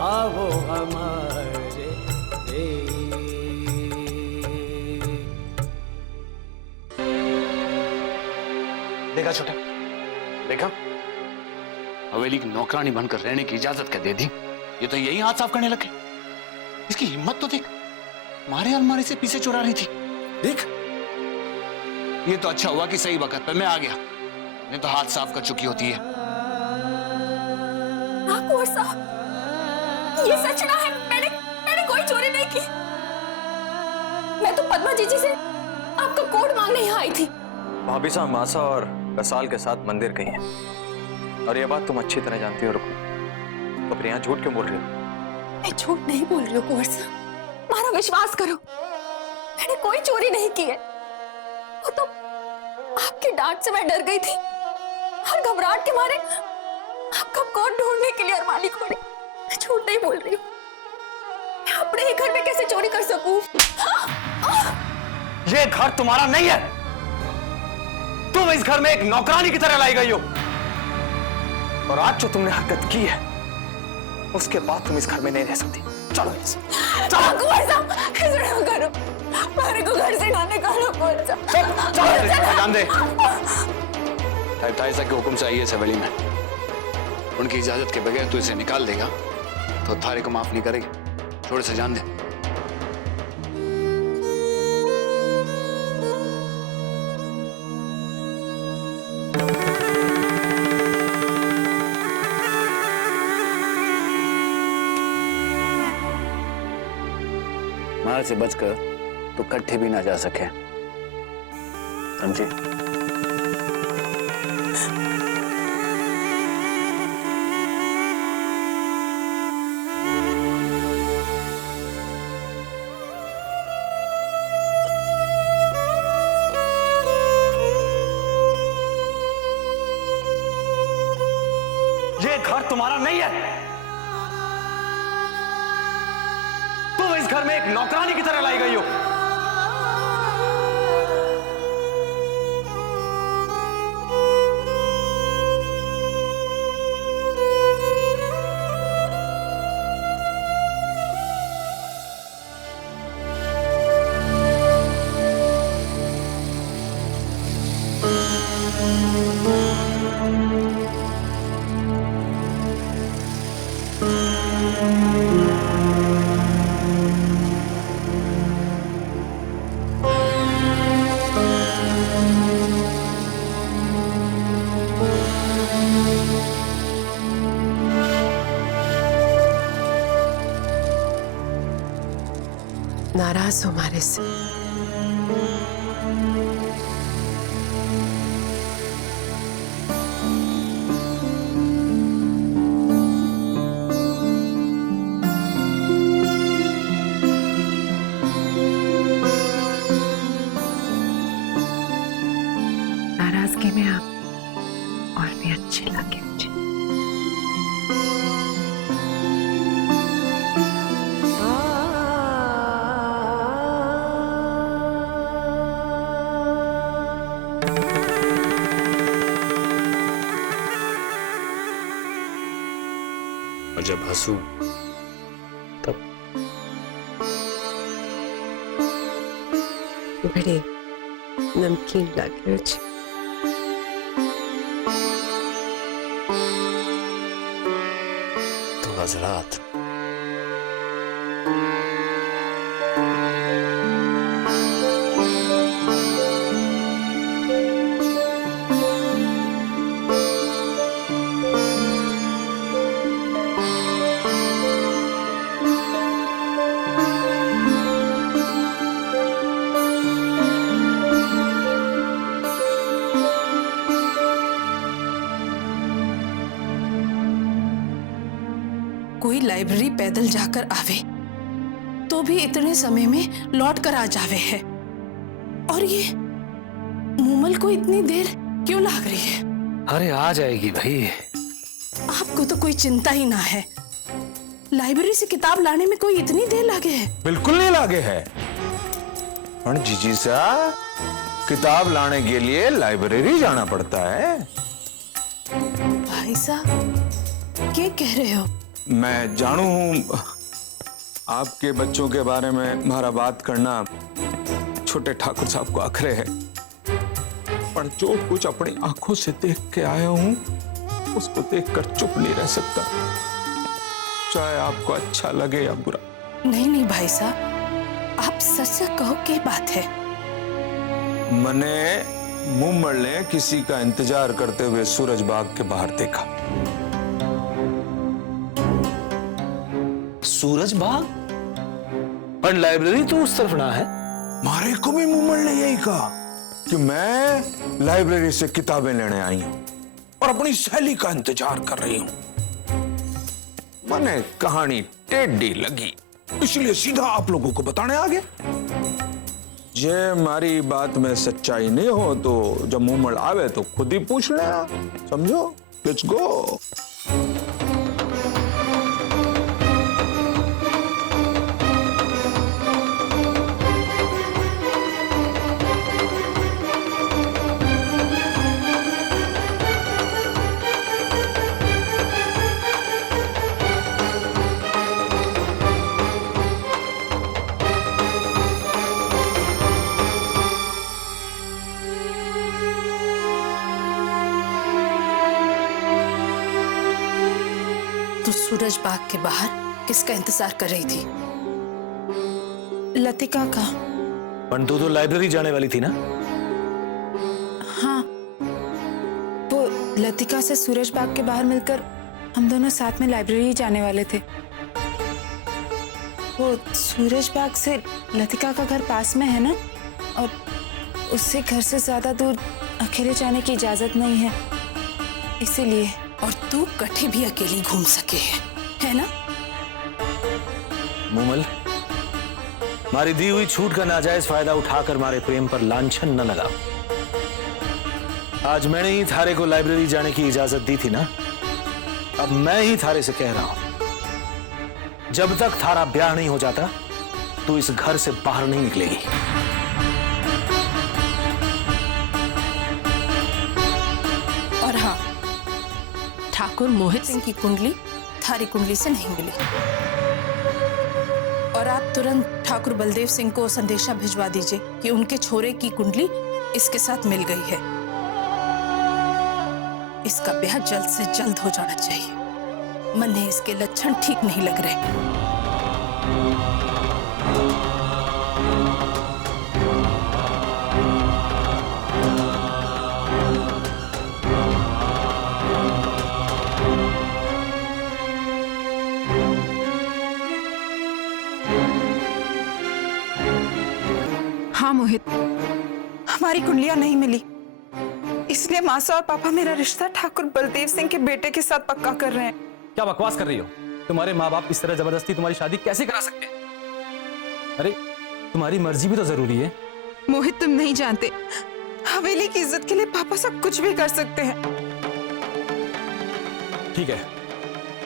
आओ हमारे देश। देखा छोटा, देखा, हवेली की नौकरानी बनकर रहने की इजाजत क्या दे दी। ये तो यही हाथ साफ करने लगे। इसकी हिम्मत तो देख, हमारे अलमारी से पीछे चुरा रही थी। देख, ये तो अच्छा हुआ कि सही वक्त पे मैं आ गया, नहीं तो हाथ साफ कर चुकी होती है। कुंवर साहब, ये सच ना है, मैंने कोई चोरी नहीं की। मैं तो पद्मा जीजी से आपका कोड मांगने यहाँ आई थी। भाभी साहब मासा और कसाल के साथ मंदिर गई हैं, और ये बात तुम अच्छी तरह जानती हो रुकू, तो फिर यहाँ झूठ क्यों बोल रही हो? मैं झूठ नहीं बोल रही हूँ कुंवर साहब, हमारा विश्वास करो, मैंने कोई चोरी नहीं की है। वो तो आपकी डांट से मैं डर गई थी और घबराहट के मारे आपका कोड ढूंढने के लिए अरमानी खोली। मैं झूठ नहीं बोल रही हूँ। मैं अपने ही घर में कैसे चोरी कर सकूं? ये घर तुम्हारा नहीं है। तुम इस घर में एक नौकरानी की तरह लाई गई हो, और आज जो तुमने हरकत की है उसके बाद तुम इस घर में नहीं रह सकती। चलो कुंवर साहब, ऐसा ना करो, मेरे को घर से ना निकालो कुंवर साहब। चल जान दे। ताई साहब के हुक्म से आई है सवेली में, उनकी इजाजत के बगैर तू इसे निकाल देगा तो थारे को माफ नहीं करेगी। थोड़े से जान दे। मार से बचकर तो कट्ठे भी ना जा सके, समझे? ये घर तुम्हारा नहीं है। तुम इस घर में एक नौकरानी की तरह लाई गई हो। नाराज हो हमारे से? नाराजगी में आप और भी अच्छे लगे मुझे। और जब हंसू तब बड़े नमकीन लगे मुझे। तो हजरात कोई लाइब्रेरी पैदल जाकर आवे तो भी इतने समय में लौट कर आ जावे है, और ये मूमल को इतनी देर क्यों लग रही है? अरे आ जाएगी भाई। आपको तो कोई चिंता ही ना है। लाइब्रेरी से किताब लाने में कोई इतनी देर लगे है? बिल्कुल नहीं लागे है। और जीजी सा किताब लाने के लिए लाइब्रेरी जाना पड़ता है। भाई साहब क्या कह रहे हो? मैं जानू हूं आपके बच्चों के बारे में हमारा बात करना छोटे ठाकुर साहब को आखरे है, पर जो कुछ अपनी आंखों से देख के आया हूं उसको देखकर चुप नहीं रह सकता, चाहे आपको अच्छा लगे या बुरा। नहीं भाई साहब, आप सच सच कहो क्या बात है। मैंने मुंबई ने किसी का इंतजार करते हुए सूरज बाग के बाहर देखा। सूरज बाग? पर लाइब्रेरी तो उस तरफ ना है। मारे को भी मुंबई ने यही कहा कि मैं लाइब्रेरी से किताबें लेने आई हूं और अपनी सहेली का इंतजार कर रही हूं। मैंने कहानी टेढ़ी लगी, इसलिए सीधा आप लोगों को बताने आ गया। जे हमारी बात में सच्चाई नहीं हो तो जब मुंबई आवे तो खुद ही पूछ लेना, समझो? Let's go. तो सूरज बाग के बाहर किसका इंतजार कर रही थी? लतिका का। पर तू तो लाइब्रेरी जाने वाली थी ना? हाँ, वो लतिका से सूरज बाग के बाहर मिलकर हम दोनों साथ में लाइब्रेरी जाने वाले थे। वो सूरज बाग से लतिका का घर पास में है ना, और उससे घर से ज्यादा दूर अकेले जाने की इजाजत नहीं है, इसीलिए। और तू कठे भी अकेली घूम सके है ना? मुमल, हमारी दी हुई छूट का नाजायज फायदा उठाकर हमारे प्रेम पर लांछन न लगा। आज मैंने ही थारे को लाइब्रेरी जाने की इजाजत दी थी ना, अब मैं ही थारे से कह रहा हूं, जब तक थारा ब्याह नहीं हो जाता तू इस घर से बाहर नहीं निकलेगी। और हाँ, ठाकुर मोहित सिंह की कुंडली थारी कुंडली से नहीं मिली, और आप तुरंत ठाकुर बलदेव सिंह को संदेशा भिजवा दीजिए कि उनके छोरे की कुंडली इसके साथ मिल गई है। इसका ब्याह जल्द से जल्द हो जाना चाहिए, मन्ने इसके लक्षण ठीक नहीं लग रहे। हाँ मोहित, हमारी कुंडलियां नहीं मिली, इसलिए मासा और पापा मेरा रिश्ता ठाकुर बलदेव सिंह के बेटे के साथ पक्का कर रहे हैं। क्या बकवास कर रही हो? तुम्हारे माँ बाप इस तरह जबरदस्ती तुम्हारी शादी कैसे करा सकते हैं? अरे तुम्हारी मर्जी भी तो जरूरी है। मोहित, तुम नहीं जानते, हवेली की इज्जत के लिए पापा सब कुछ भी कर सकते हैं। ठीक है,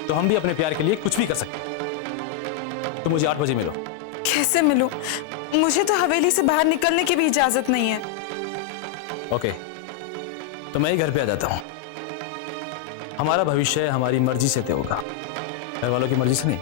तो हम भी अपने प्यार के लिए कुछ भी कर सकते हैं। तो मुझे 8 बजे मिलो। कैसे मिलूं? मुझे तो हवेली से बाहर निकलने की भी इजाजत नहीं है। ओके, तो मैं ही घर पे आ जाता हूँ। हमारा भविष्य हमारी मर्जी से तय होगा, घर वालों की मर्जी से नहीं।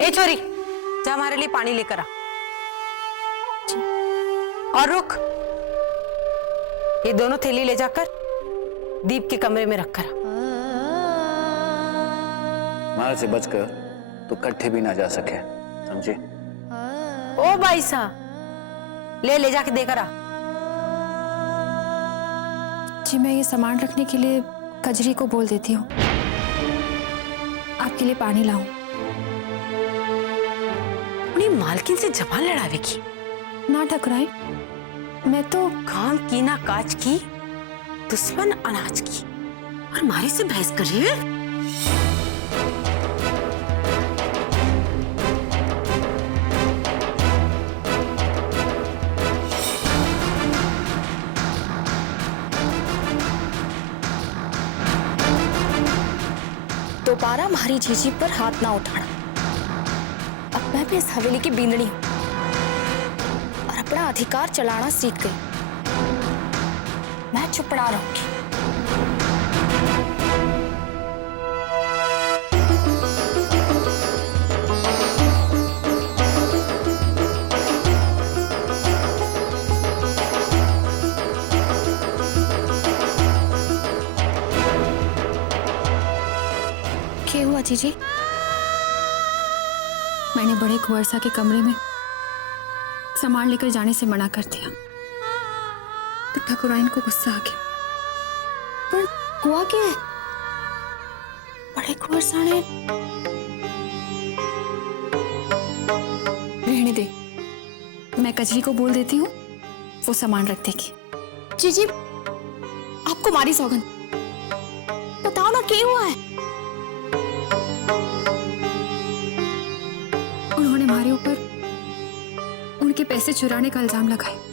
ए छोरी, जा हमारे लिए पानी लेकर आ। और रुक, ये दोनों थैली ले जाकर दीप के कमरे में रख कर आ। मार से बचकर तो कट्ठे भी ना जा सके, समझे? ओ भाई साहब, ले जाके देकर आ। जी, मैं ये सामान रखने के लिए कजरी को बोल देती हूँ, आपके लिए पानी लाऊं। अपनी मालकिन से जबान लड़ावेगी? ना टकराई, मैं तो काम की ना काज की, दुश्मन अनाज की, और मारे से बहस कर रही है। दोबारा हमारी जीजी पर हाथ ना उठाना। अब मैं भी इस हवेली की बींदनी हूं और अपना अधिकार चलाना सीख गई। मैं चुप ना रहूंगी। क्या हुआ जीजी? मैंने बड़े कुंवरसा के कमरे में सामान लेकर जाने से मना कर दिया तो ठकुराइन को गुस्सा आ गया। पर हुआ क्या है? बड़े कुंवरसा ने रहने दे, मैं कजरी को बोल देती हूँ, वो सामान रख देगी। जीजी आपको मारी सौगंध, बताओ ना क्या हुआ है? उन्होंने हमारे ऊपर उनके पैसे चुराने का इल्जाम लगाया।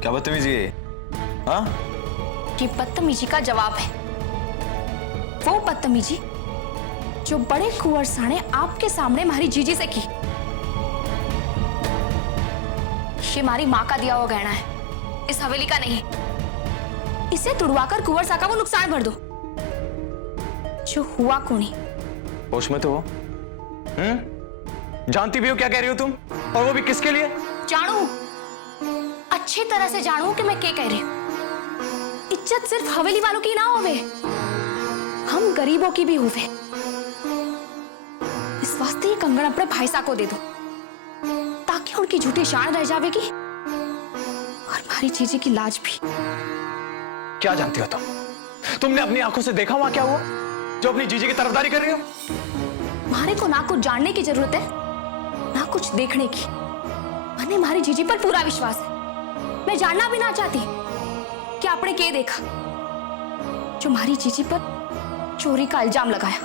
क्या बदतमीजी है? हाँ? ये बदतमीजी का जवाब है। वो बदतमीजी जो बड़े कुंवरसा ने आपके सामने हमारी जीजी से की। ये हमारी माँ का दिया हुआ गहना है, इस हवेली का नहीं। इसे तुड़वाकर कुंवरसा का वो नुकसान भर दो जो हुआ को नहीं। होश में तो हो? जानती भी हो क्या कह रही हो तुम, और वो भी किसके लिए? जानू, अच्छी तरह से जानू कि मैं क्या कह रही हूँ। इज्जत सिर्फ हवेली वालों की ना होवे, हम गरीबों की भी होवे। इस वास्ते ये कंगन अपने भाई साहब को दे दो ताकि उनकी झूठी शान रह जाएगी और हमारी जीजी की लाज भी। क्या जानती हो तुम? तुमने अपनी आंखों से देखा वहां क्या हुआ जो अपनी जीजी की तरफदारी कर रही हो? हमारे को ना कुछ जानने की जरूरत है ना कुछ देखने की। मैंने हमारी जीजी पर पूरा विश्वास है। मैं जानना भी ना चाहती कि आपने क्या देखा जो हमारी जीजी पर चोरी का इल्जाम लगाया।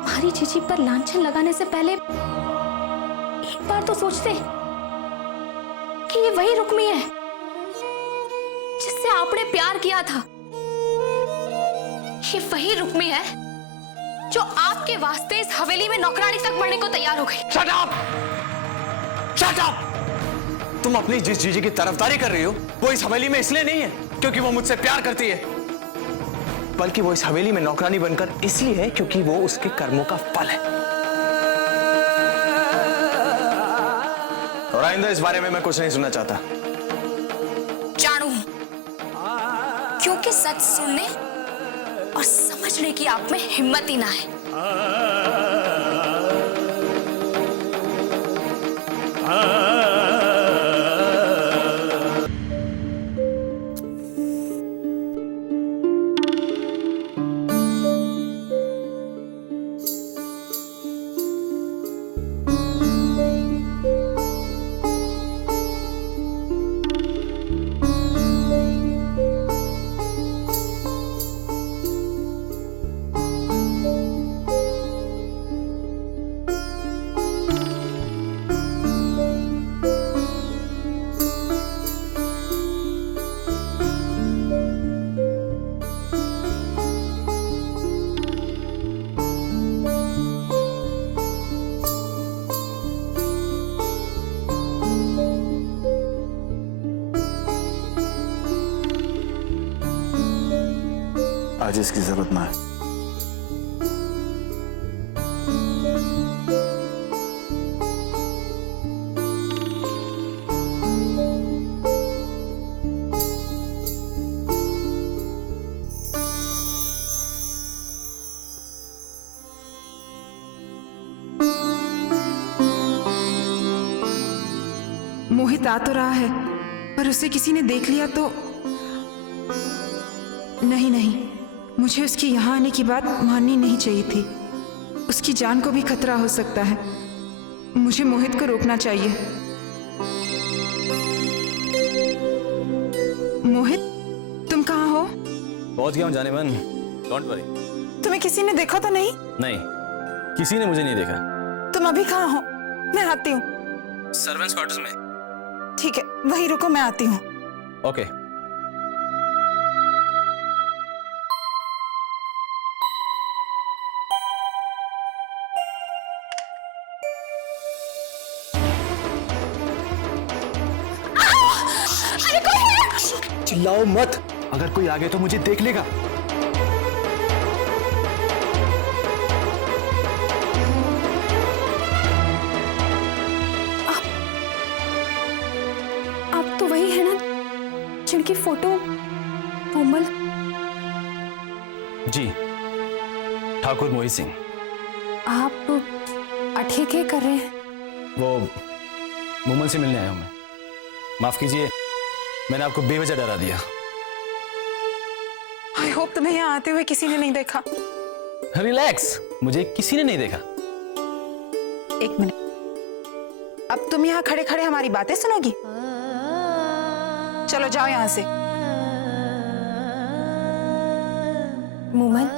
हमारी जीजी पर लांछन लगाने से पहले एक बार तो सोचते कि ये वही रुक्मी है जिससे आपने प्यार किया था। ये वही रुक्मी है जो आपके वास्ते इस हवेली में नौकरानी तक बढ़ने को तैयार हो गई। Shut up! Shut up! तुम अपनी जिस जीजी की तरफदारी कर रही हो वो इस हवेली में इसलिए नहीं है क्योंकि वो मुझसे प्यार करती है, बल्कि वो इस हवेली में नौकरानी बनकर इसलिए है क्योंकि वो उसके कर्मों का फल है। और आइंदा इस बारे में मैं कुछ नहीं सुनना चाहता। जानू, क्योंकि सच सुनने और समझने की आप में हिम्मत ही ना है। आज इसकी जरूरत ना है। मोहित आ तो रहा है, पर उसे किसी ने देख लिया तो नहीं नहीं, मुझे उसकी यहाँ आने की बात माननी नहीं चाहिए थी। उसकी जान को भी खतरा हो सकता है। मुझे मोहित को रोकना चाहिए। मोहित, तुम कहाँ हो? पहुंच गया हूँ जाने मन, डोंट वरी। तुम्हें किसी ने देखा तो नहीं? नहीं, किसी ने मुझे नहीं देखा। तुम अभी कहाँ हो? मैं आती हूँ। सर्वेंट्स क्वार्टर्स में। ठीक है, वहीं रुको, मैं आती हूँ। ओके। चिल्लाओ मत, अगर कोई आगे तो मुझे देख लेगा। आप तो वही है ना जिनकी फोटो कोमल? जी, ठाकुर मोहित सिंह। आप अठेके कर रहे हैं? वो मुमल से मिलने आया हूं मैं। माफ कीजिए, मैंने आपको बेवजह डरा दिया। आई होप तुम्हें यहाँ आते हुए किसी ने नहीं देखा। रिलैक्स, मुझे किसी ने नहीं देखा। एक मिनट, अब तुम यहाँ खड़े खड़े हमारी बातें सुनोगी? चलो जाओ यहाँ से। मुमल,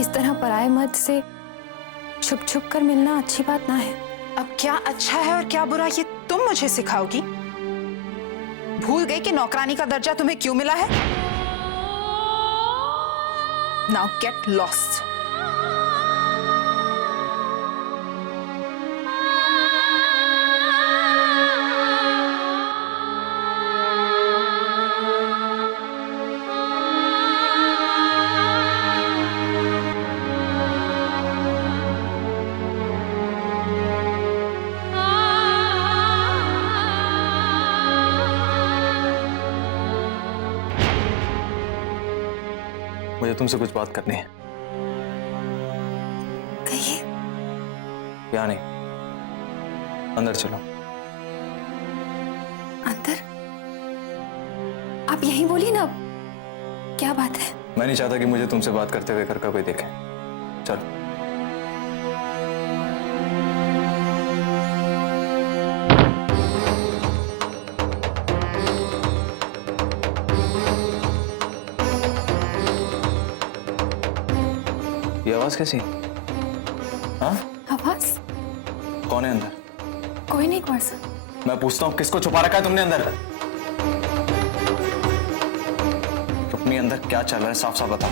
इस तरह पराये मर्द से छुप छुप कर मिलना अच्छी बात ना है। अब क्या अच्छा है और क्या बुरा ये तुम मुझे सिखाओगी? भूल गई कि नौकरानी का दर्जा तुम्हें क्यों मिला है? Now get lost. मुझे तुमसे कुछ बात करनी है। कहिए। यहाँ नहीं, अंदर चलो। अंदर? आप यहीं बोलिए ना, क्या बात है? मैं नहीं चाहता कि मुझे तुमसे बात करते हुए घर का कोई देखे। चलो। ये आवाज कैसी? हाँ? आवाज? कौन है अंदर? कोई नहीं कुंवर साहब। मैं पूछता हूँ, किसको छुपा रखा है तुमने अंदर? रुक्मी, अंदर क्या चल रहा है? साफ साफ बताओ।